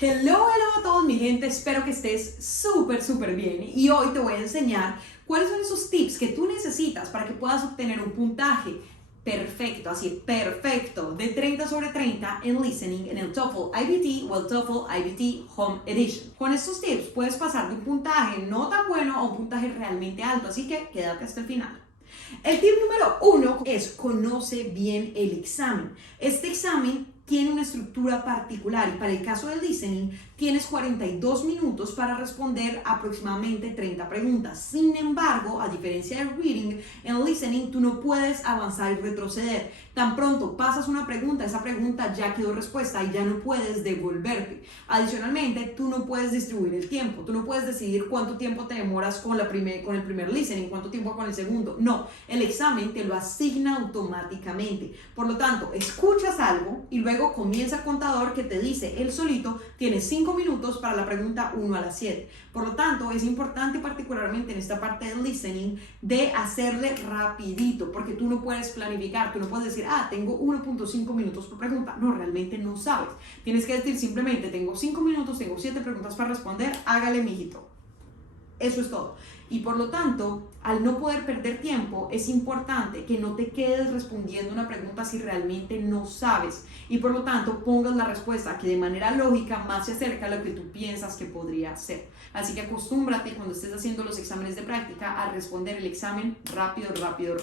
Hello a todos mi gente, espero que estés súper bien y hoy te voy a enseñar cuáles son esos tips que tú necesitas para que puedas obtener un puntaje perfecto, así perfecto, de 30 sobre 30 en listening en el TOEFL IBT o el TOEFL IBT Home Edition. Con estos tips puedes pasar de un puntaje no tan bueno a un puntaje realmente alto, así que quédate hasta el final. El tip número 1 es conoce bien el examen. Este examen tiene una estructura particular y para el caso del listening tienes 42 minutos para responder aproximadamente 30 preguntas. Sin embargo, a diferencia del reading, en listening tú no puedes avanzar y retroceder. Tan pronto pasas una pregunta, esa pregunta ya quedó respuesta y ya no puedes devolverte. Adicionalmente, tú no puedes distribuir el tiempo. Tú no puedes decidir cuánto tiempo te demoras con el primer listening, cuánto tiempo con el segundo. No, el examen te lo asigna automáticamente. Por lo tanto, escuchas algo y luego comienza el contador que te dice él solito, tienes 5 minutos para la pregunta 1 a las 7. Por lo tanto, es importante particularmente en esta parte del listening de hacerle rapidito, porque tú no puedes planificar, tú no puedes decir, tengo 1.5 minutos por pregunta. No, realmente no sabes. Tienes que decir simplemente, tengo 5 minutos, tengo 7 preguntas para responder, hágale mijito. Eso es todo. Y por lo tanto, al no poder perder tiempo, es importante que no te quedes respondiendo una pregunta si realmente no sabes. Y por lo tanto, pongas la respuesta que de manera lógica más se acerca a lo que tú piensas que podría ser. Así que acostúmbrate cuando estés haciendo los exámenes de práctica a responder el examen rápido.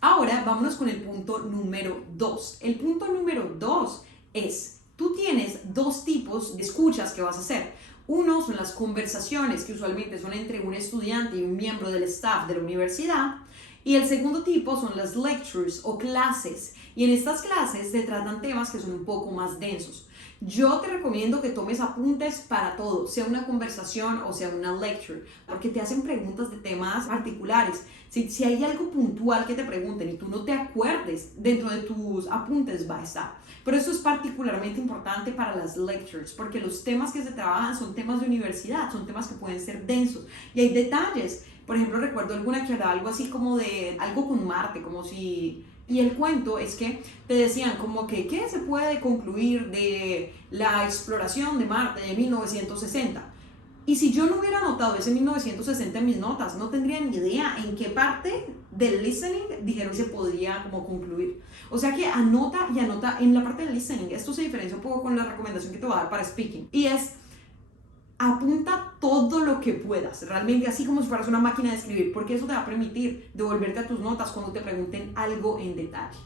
Ahora, vámonos con el punto número 2. El punto número 2 es, tú tienes dos tipos de escuchas que vas a hacer. Uno son las conversaciones que usualmente son entre un estudiante y un miembro del staff de la universidad. Y el segundo tipo son las lectures o clases. Y en estas clases se tratan temas que son un poco más densos. Yo te recomiendo que tomes apuntes para todo, sea una conversación o sea una lecture, porque te hacen preguntas de temas particulares. Si hay algo puntual que te pregunten y tú no te acuerdes, dentro de tus apuntes va a estar. Pero eso es particularmente importante para las lectures, porque los temas que se trabajan son temas de universidad, son temas que pueden ser densos y hay detalles. Por ejemplo, recuerdo alguna que era algo así como de algo con Marte, como si... Y el cuento es que te decían como que ¿qué se puede concluir de la exploración de Marte de 1960? Y si yo no hubiera anotado ese 1960 en mis notas, no tendría ni idea en qué parte del listening dijeron se podría como concluir. O sea que anota y anota en la parte del listening. Esto se diferencia un poco con la recomendación que te voy a dar para speaking. Y es apunta todo lo que puedas, realmente así como si fueras una máquina de escribir, porque eso te va a permitir devolverte a tus notas cuando te pregunten algo en detalle.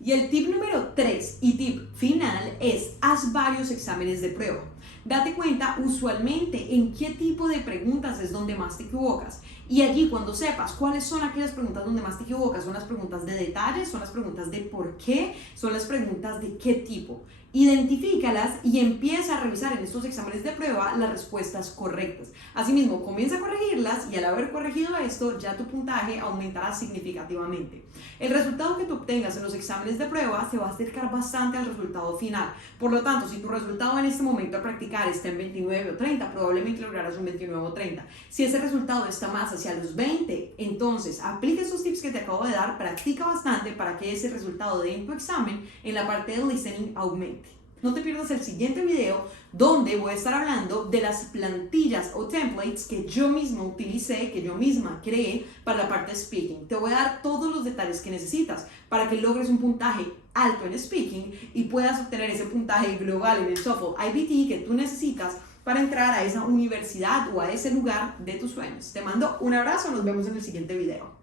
Y el tip número 3 y tip final es haz varios exámenes de prueba. Date cuenta usualmente en qué tipo de preguntas es donde más te equivocas. Y allí cuando sepas cuáles son aquellas preguntas donde más te equivocas, son las preguntas de detalles, son las preguntas de por qué, son las preguntas de qué tipo. Identifícalas y empieza a revisar en estos exámenes de prueba las respuestas correctas. Asimismo, comienza a corregirlas y al haber corregido esto, ya tu puntaje aumentará significativamente. El resultado que tú obtengas en los exámenes de prueba se va a acercar bastante al resultado final. Por lo tanto, si tu resultado en este momento al practicar está en 29 o 30, probablemente lograrás un 29 o 30. Si ese resultado está más hacia los 20, entonces aplica esos tips que te acabo de dar, practica bastante para que ese resultado de en tu examen en la parte del listening aumente. No te pierdas el siguiente video donde voy a estar hablando de las plantillas o templates que yo misma utilicé, que yo misma creé para la parte de speaking. Te voy a dar todos los detalles que necesitas para que logres un puntaje alto en speaking y puedas obtener ese puntaje global en el TOEFL IBT que tú necesitas para entrar a esa universidad o a ese lugar de tus sueños. Te mando un abrazo, nos vemos en el siguiente video.